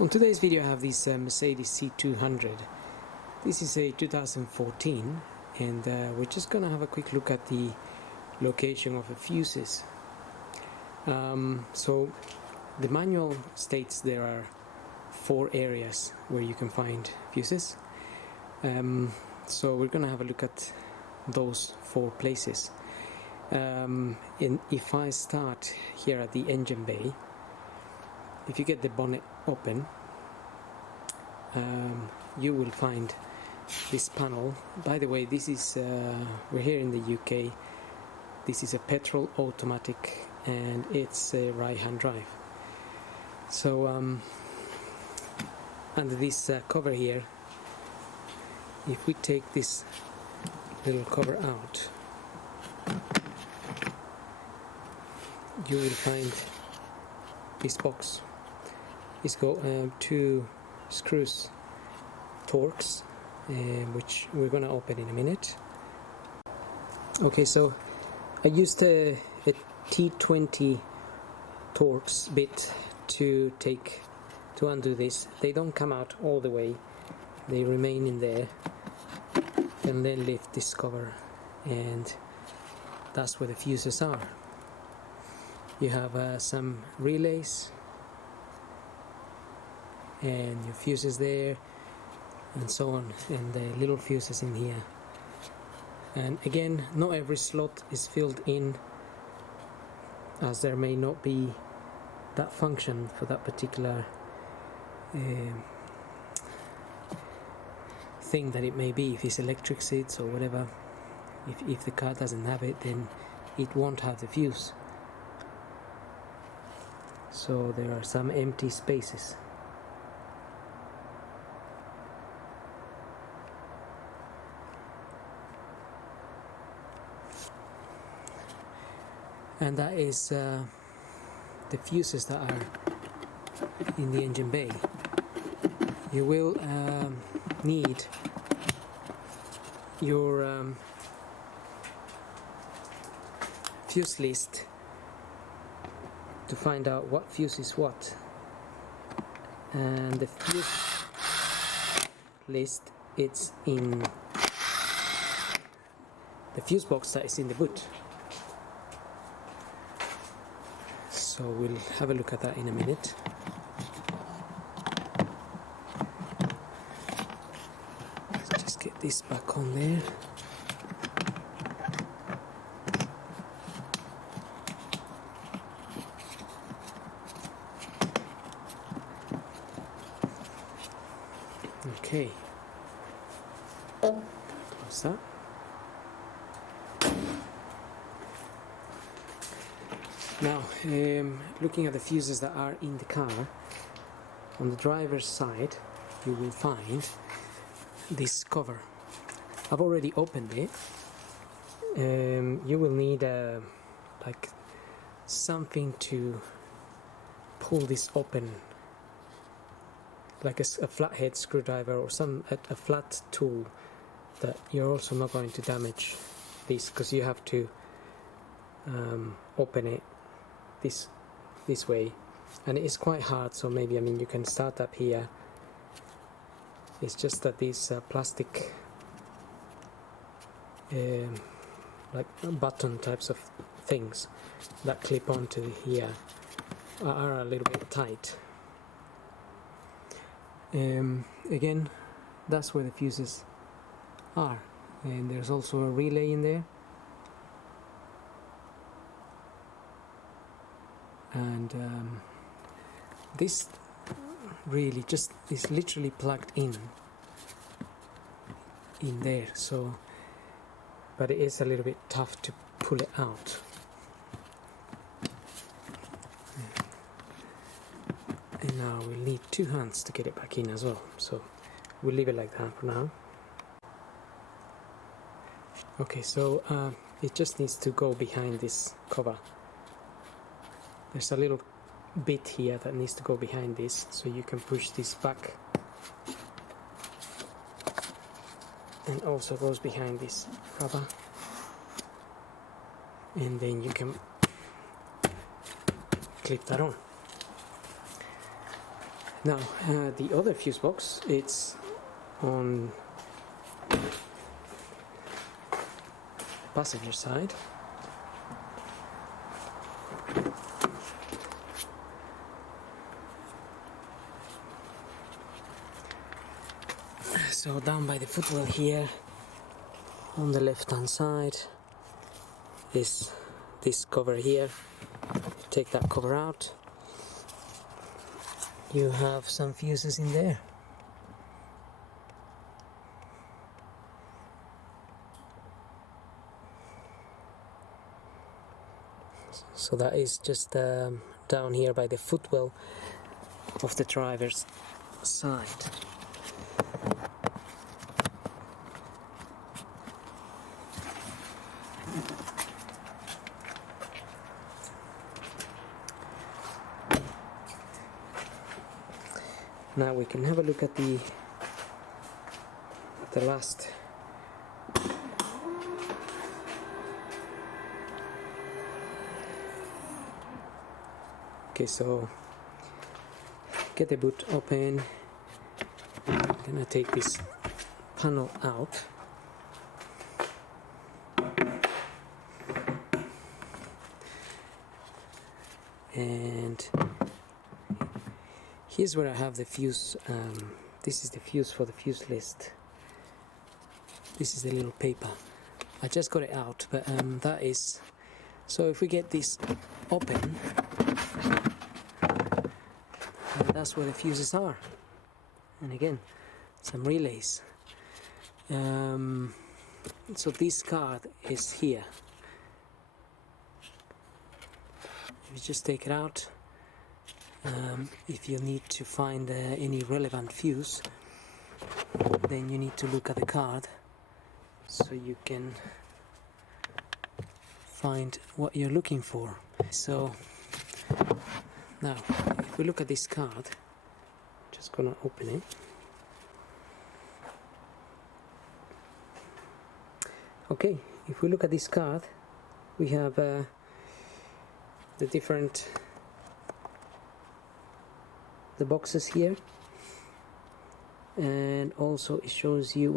On today's video I have this Mercedes C200. This is a 2014 and we're just gonna have a quick look at the location of the fuses. So the manual states there are 4 areas where you can find fuses. So we're gonna have a look at those 4 places. If I start here at the engine bay, if you get the bonnet open, you will find this panel. By the way, this is we're here in the UK. This is a petrol automatic and it's a right-hand drive. So under this cover here, if we take this little cover out, you will find this box. It's got 2 screws, Torx, which we're gonna open in a minute. Okay, so I used a T20 Torx bit to undo this. They don't come out all the way, they remain in there, and then lift this cover, and that's where the fuses are. You have some relays and your fuses there and so on, and the little fuses in here. And again, not every slot is filled in, as there may not be that function for that particular thing that it may be. If it's electric seats or whatever, if the car doesn't have it, then it won't have the fuse. So there are some empty spaces. And that is the fuses that are in the engine bay. You will need your fuse list to find out what fuse is what. And the fuse list, it's in the fuse box that is in the boot. So we'll have a look at that in a minute. Let's just get this back on there. Okay. Close that. Now, looking at the fuses that are in the car, on the driver's side you will find this cover. I've already opened it. You will need like something to pull this open, like a flathead screwdriver or a flat tool that you're also not going to damage this, because you have to open it this way, and it is quite hard. So maybe, you can start up here. It's just that these plastic like button types of things that clip onto here are a little bit tight. Again, that's where the fuses are, and there's also a relay in there. And this really just is literally plugged in there, so, but it is a little bit tough to pull it out. And now we'll need 2 hands to get it back in as well, so we'll leave it like that for now. Okay, so it just needs to go behind this cover. There's a little bit here that needs to go behind this, so you can push this back, and also goes behind this cover, and then you can clip that on. Now the other fuse box, it's on passenger side. So down by the footwell here, on the left hand side, is this cover here. Take that cover out, you have some fuses in there. So that is just down here by the footwell of the driver's side. Now we can have a look at the last okay, so get the boot open. I'm gonna take this panel out. And here's where I have the fuse. This is the fuse for the fuse list. This is the little paper. I just got it out, but that is... So if we get this open, that's where the fuses are. And again, some relays. So this card is here. You just take it out. If you need to find any relevant fuse, then you need to look at the card so you can find what you're looking for. So now if we look at this card, just gonna open it. Okay, if we look at this card, we have the different boxes here, and also it shows you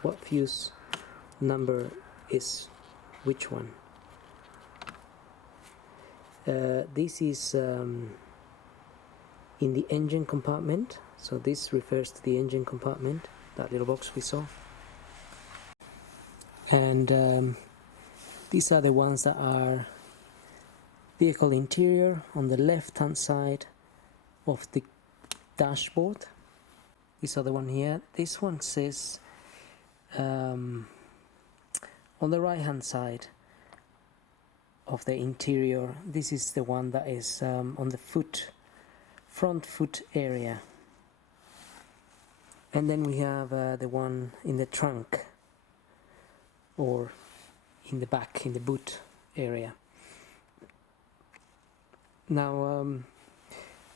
what fuse number is which one. This is in the engine compartment, so this refers to the engine compartment, that little box we saw. And these are the ones that are vehicle interior on the left hand side of the dashboard. This other one here, this one says on the right hand side of the interior, this is the one that is on the front foot area. And then we have the one in the trunk, or in the back, in the boot area. Now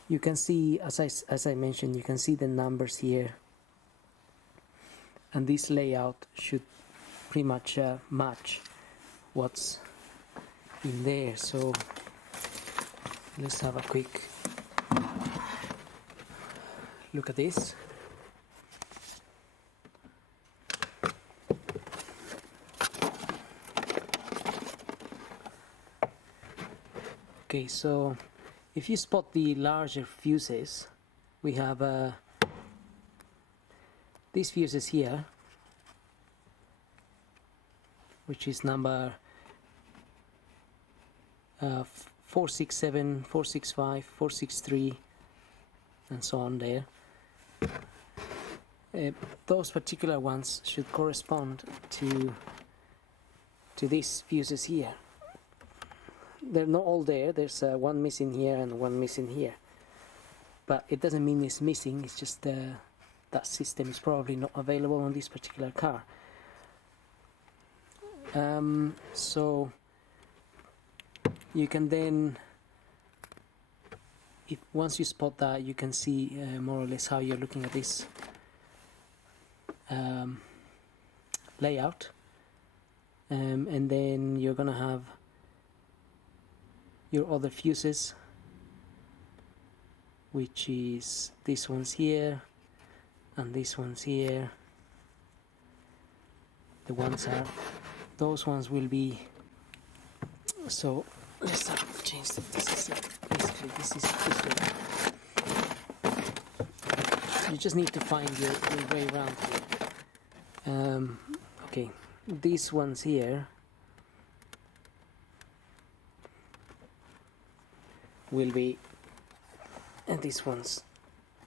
you can see, as I mentioned, you can see the numbers here, and this layout should pretty much match what's in there. So let's have a quick look at this. Okay, so if you spot the larger fuses, we have these fuses here, which is number 467, 465, 463, and so on there. Those particular ones should correspond to these fuses here. They're not all there. There's one missing here and one missing here, but it doesn't mean it's missing. It's just that system is probably not available on this particular car. So you can then, once you spot that, you can see more or less how you're looking at this layout, and then you're gonna have your other fuses which is this one's here and this one's here. Those ones will be, so let's change that. This is it. Basically this is this way. You just need to find your way around here. Okay, these ones here will be, and these ones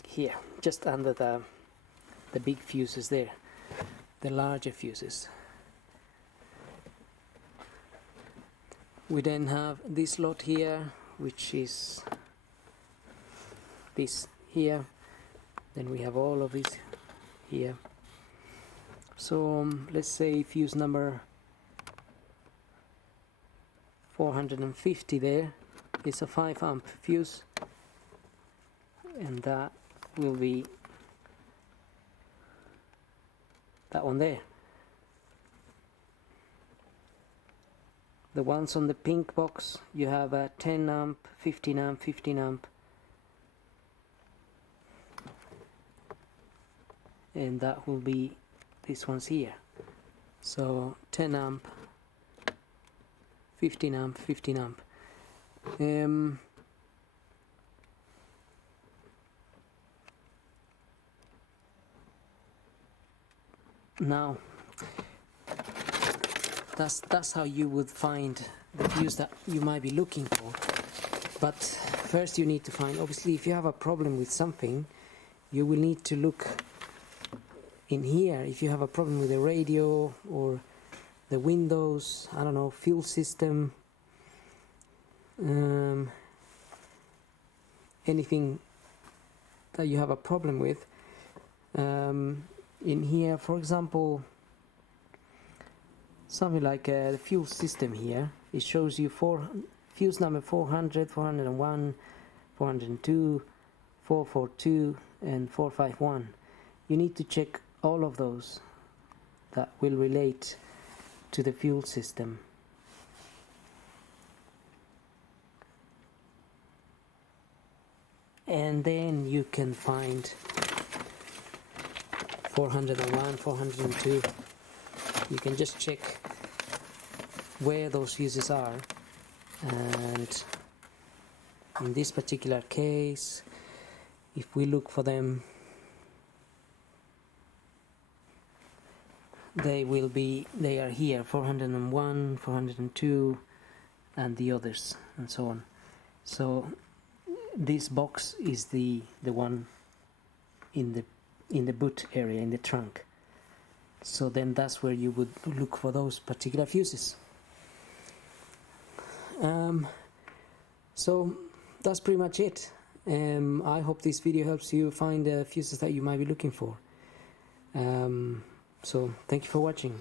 here, just under the big fuses there, the larger fuses. We then have this lot here, which is this here. Then we have all of these here. So let's say fuse number 450 there is a 5 amp fuse, and that will be that one there. The ones on the pink box, you have a 10 amp, 15 amp, 15 amp, and that will be these ones here. So 10 amp, 15 amp, 15 amp. Now that's how you would find the fuse that you might be looking for. But first you need to find, obviously if you have a problem with something, you will need to look in here. If you have a problem with the radio or the windows, I don't know, fuel system, anything that you have a problem with, in here, for example, something like the fuel system here, it shows you fuse number 400, 401, 402, 442 and 451. You need to check all of those that will relate to the fuel system. And then you can find 401, 402. You can just check where those fuses are, and in this particular case, if we look for them, they are here, 401, 402 and the others and so on. So this box is the one in the boot area, in the trunk. So then that's where you would look for those particular fuses. So that's pretty much it. I hope this video helps you find the fuses that you might be looking for. So thank you for watching.